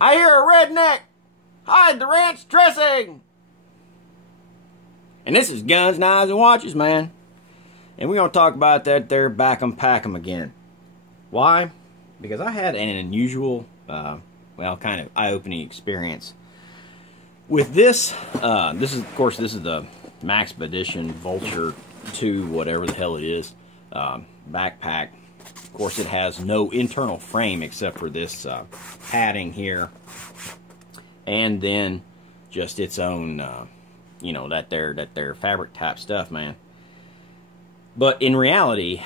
I hear a redneck! Hide the ranch dressing! And this is Guns, Knives, and Watches, man. And we're going to talk about that there Back 'em Pack 'em again. Why? Because I had an unusual, well, kind of eye-opening experience. With this, this is the Maxpedition Vulture 2, whatever the hell it is, backpack. Of course, it has no internal frame except for this padding here, and then just its own, you know, that there fabric type stuff, man. But in reality,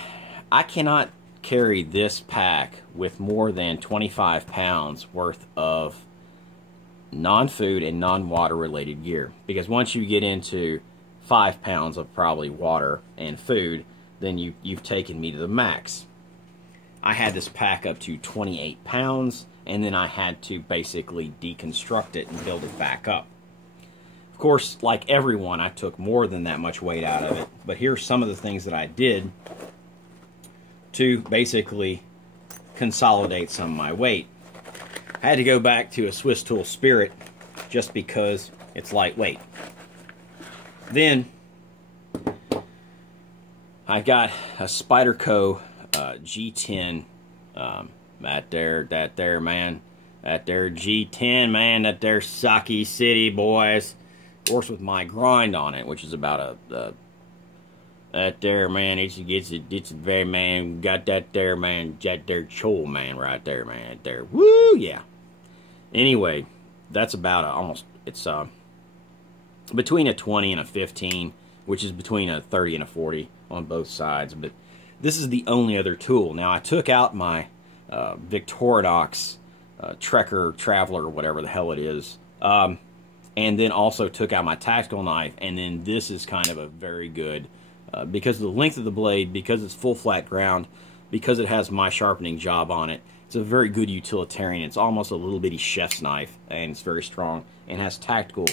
I cannot carry this pack with more than 25 pounds worth of non-food and non-water related gear, because once you get into 5 pounds of probably water and food, then you've taken me to the max. I had this pack up to 28 pounds, and then I had to basically deconstruct it and build it back up. Of course, like everyone, I took more than that much weight out of it, but here's some of the things that I did to basically consolidate some of my weight. I had to go back to a Swiss Tool Spirit just because it's lightweight. Then I've got a Spyderco G10, that there man, that there G10, man, that there Saki City, boys. Of course, with my grind on it, which is about that there, man, it's very, man, got that there, man, that there chole, man, right there, man, that there, woo, yeah. Anyway, that's about almost, it's between a 20 and a 15, which is between a 30 and a 40 on both sides. But this is the only other tool. Now, I took out my Victorinox Trekker Traveler, whatever the hell it is, and then also took out my tactical knife, and then this is kind of a very good, because of the length of the blade, because it's full flat ground, because it has my sharpening job on it, it's a very good utilitarian. It's almost a little bitty chef's knife, and it's very strong, and has tactical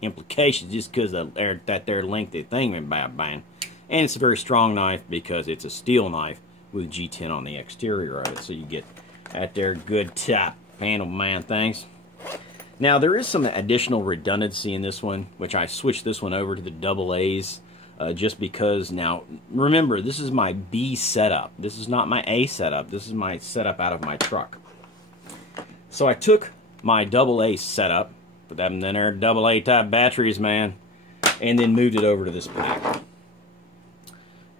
implications just because of that there lengthy thing, bang. And it's a very strong knife because it's a steel knife with G10 on the exterior of it, so you get that there good tap handle, man, things. Now, there is some additional redundancy in this one, which I switched this one over to the double A's, just because. Now, remember, this is my B setup. This is not my A setup. This is my setup out of my truck. So I took my double A setup, put them in there double A type batteries, man, and then moved it over to this pack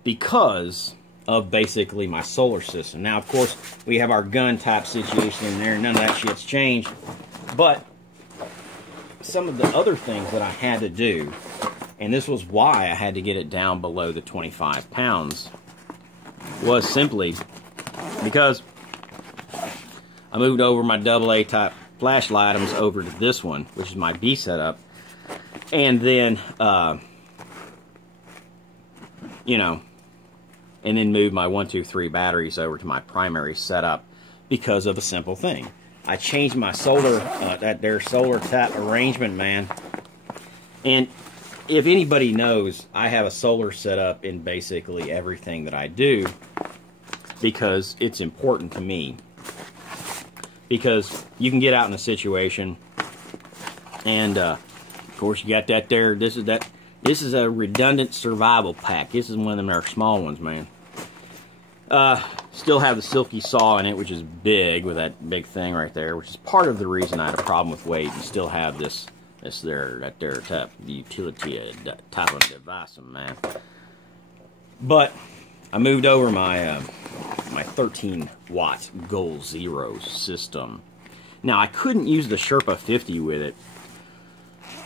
because of basically my solar system. Now, of course, we have our gun type situation in there. None of that shit's changed, but some of the other things that I had to do, and this was why I had to get it down below the 25 pounds, was simply because I moved over my AA type flashlight items over to this one, which is my B setup, and then, you know, and then moved my 1, 2, 3 batteries over to my primary setup because of a simple thing. I changed my solar, that there solar tap arrangement, man. And if anybody knows, I have a solar setup in basically everything that I do because it's important to me. Because you can get out in a situation, and of course you got that there. This is a redundant survival pack. This is one of them there small ones, man. Still have the silky saw in it, which is big, with that big thing right there, which is part of the reason I had a problem with weight. You still have that there type, the utility type of device, man. But I moved over my my 13 watt Goal Zero system. Now, I couldn't use the Sherpa 50 with it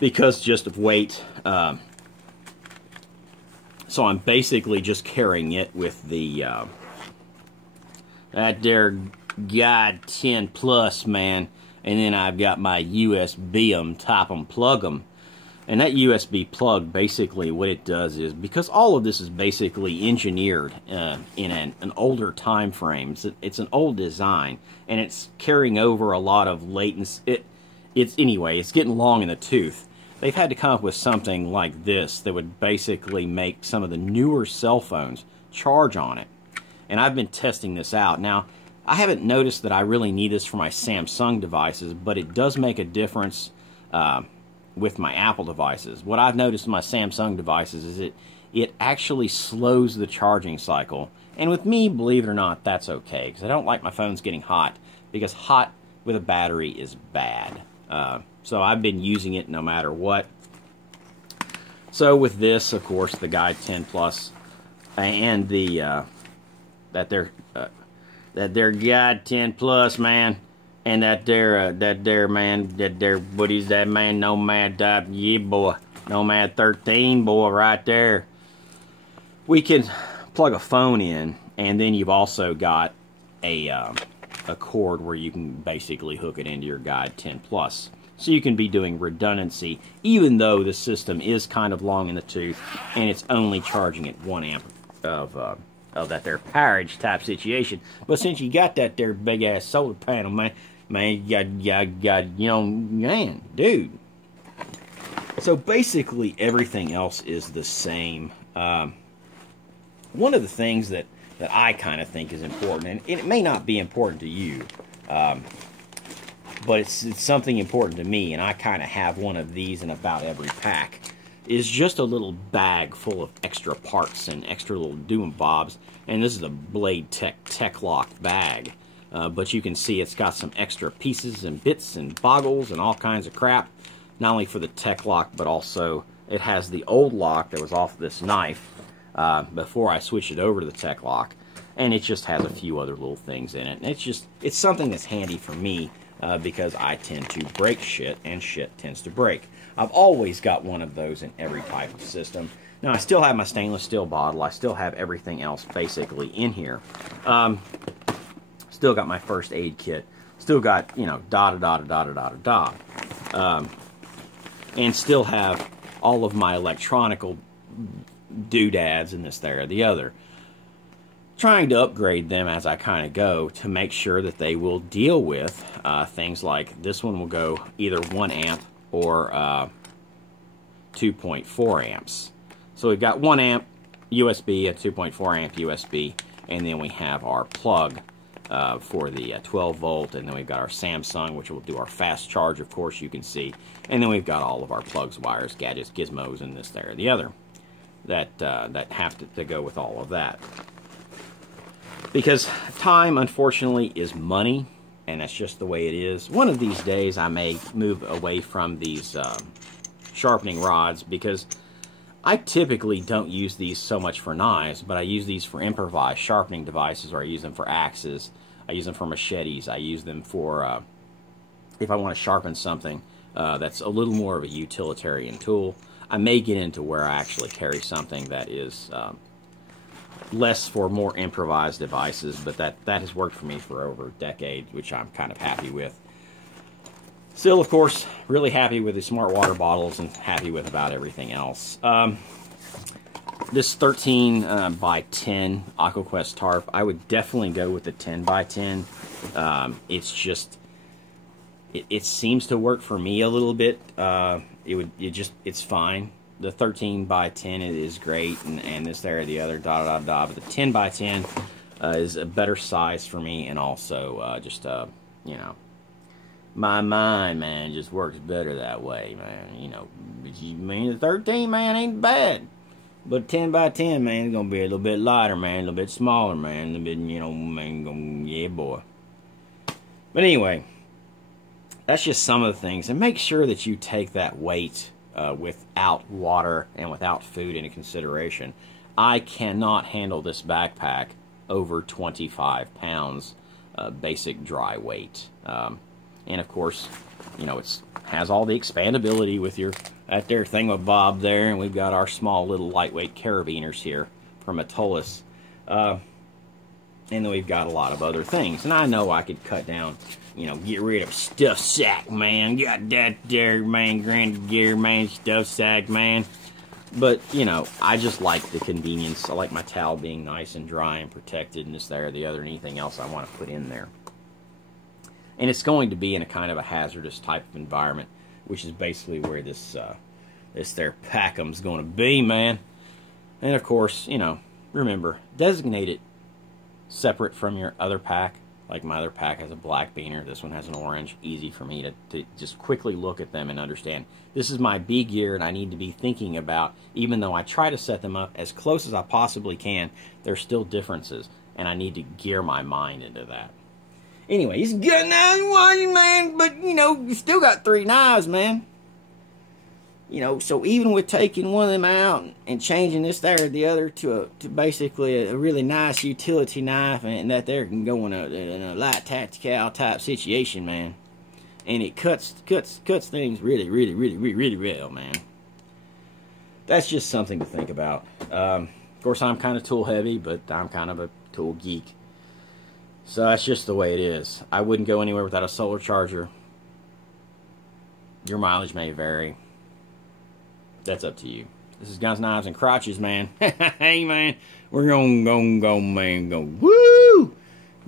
because just of weight. So I'm basically just carrying it with the that there God 10 Plus, man. And then I've got my USB-'em, top 'em, plug 'em. And that USB plug, basically what it does is, because all of this is basically engineered in an older time frame, it's an old design, and it's carrying over a lot of latency. Anyway, it's getting long in the tooth. They've had to come up with something like this that would basically make some of the newer cell phones charge on it. And I've been testing this out. Now, I haven't noticed that I really need this for my Samsung devices, but it does make a difference with my Apple devices. What I've noticed with my Samsung devices is it actually slows the charging cycle. And with me, believe it or not, that's okay, because I don't like my phones getting hot, because hot with a battery is bad. So I've been using it no matter what. So with this, of course, the Guide 10 Plus and the that their Guide 10 Plus, man, and that their what is that, man, Nomad, yeah boy, Nomad 13, boy, right there. We can plug a phone in, and then you've also got a cord where you can basically hook it into your Guide 10 Plus. So you can be doing redundancy, even though the system is kind of long in the tooth, and it's only charging at 1 amp of that there powerage type situation. But since you got that there big ass solar panel, man, you got, you know, man, dude. So basically everything else is the same. One of the things that I kind of think is important, and it may not be important to you, but it's something important to me, and I kind of have one of these in about every pack, is just a little bag full of extra parts and extra little doom bobs. And this is a Blade Tech Tech-Lock bag, but you can see it's got some extra pieces and bits and boggles and all kinds of crap, not only for the Tech-Lock, but also it has the old lock that was off this knife before I switched it over to the Tech-Lock, and it just has a few other little things in it. And it's something that's handy for me because I tend to break shit, and shit tends to break. I've always got one of those in every type of system. Now, I still have my stainless steel bottle. I still have everything else basically in here. Still got my first aid kit. Still got, you know, and still have all of my electronical doodads in this, there, or the other. Trying to upgrade them as I kind of go to make sure that they will deal with things like this one will go either 1 amp or 2.4 amps. So we've got 1 amp USB, a 2.4 amp USB, and then we have our plug for the 12 volt, and then we've got our Samsung, which will do our fast charge, of course, you can see, and then we've got all of our plugs, wires, gadgets, gizmos, and this, there, or the other that have to go with all of that. Because time, unfortunately, is money, and that's just the way it is. One of these days, I may move away from these sharpening rods, because I typically don't use these so much for knives, but I use these for improvised sharpening devices, or I use them for axes. I use them for machetes. I use them for, if I want to sharpen something that's a little more of a utilitarian tool. I may get into where I actually carry something that is less for more improvised devices, but that has worked for me for over a decade, which I'm kind of happy with. Still, of course, really happy with the smart water bottles and happy with about everything else. This 13 by 10 AquaQuest tarp, I would definitely go with the 10 by 10. It's just, it seems to work for me a little bit. It's fine. The 13 by 10 is great, and this, there, the other, but the 10 by 10 is a better size for me, and also you know, my mind, man, just works better that way, man. You know, the 13, man, ain't bad, but 10 by 10, man, is gonna be a little bit lighter, man, a little bit smaller, man, a little bit, you know, man, yeah, boy. But anyway, that's just some of the things, and make sure that you take that weight without water and without food into consideration. I cannot handle this backpack over 25 pounds basic dry weight. And of course, you know, it has all the expandability with your that there thingamabob there, and we've got our small little lightweight carabiners here from Metolus. And then we've got a lot of other things. And I know I could cut down, you know, get rid of stuff sack, man. Got that there, man, Grand Gear, man, stuff sack, man. But, you know, I just like the convenience. I like my towel being nice and dry and protected and this, there, the other, anything else I want to put in there. And it's going to be in a kind of a hazardous type of environment, which is basically where this there Packum's going to be, man. And, of course, you know, remember, designate it separate from your other pack. Like my other pack has a black beaner. This one has an orange. Easy for me to just quickly look at them and understand. This is my B gear, and I need to be thinking about, even though I try to set them up as close as I possibly can, there's still differences, and I need to gear my mind into that. Anyway, he's got 9 watches, man, but, you know, you still got 3 knives, man. You know, so even with taking one of them out and changing this there or the other to basically a really nice utility knife, and that there can go in a light tactical type situation, man. And it cuts things really well, man. That's just something to think about. Of course, I'm kind of tool heavy, but I'm kind of a tool geek. So that's just the way it is. I wouldn't go anywhere without a solar charger. Your mileage may vary. That's up to you. This is Guns, Knives, and Crotches, man. Hey, man. We're gonna go, man. Go, woo!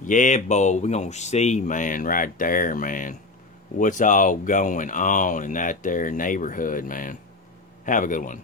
Yeah, boy. We're gonna see, man, right there, man. What's all going on in that there neighborhood, man. Have a good one.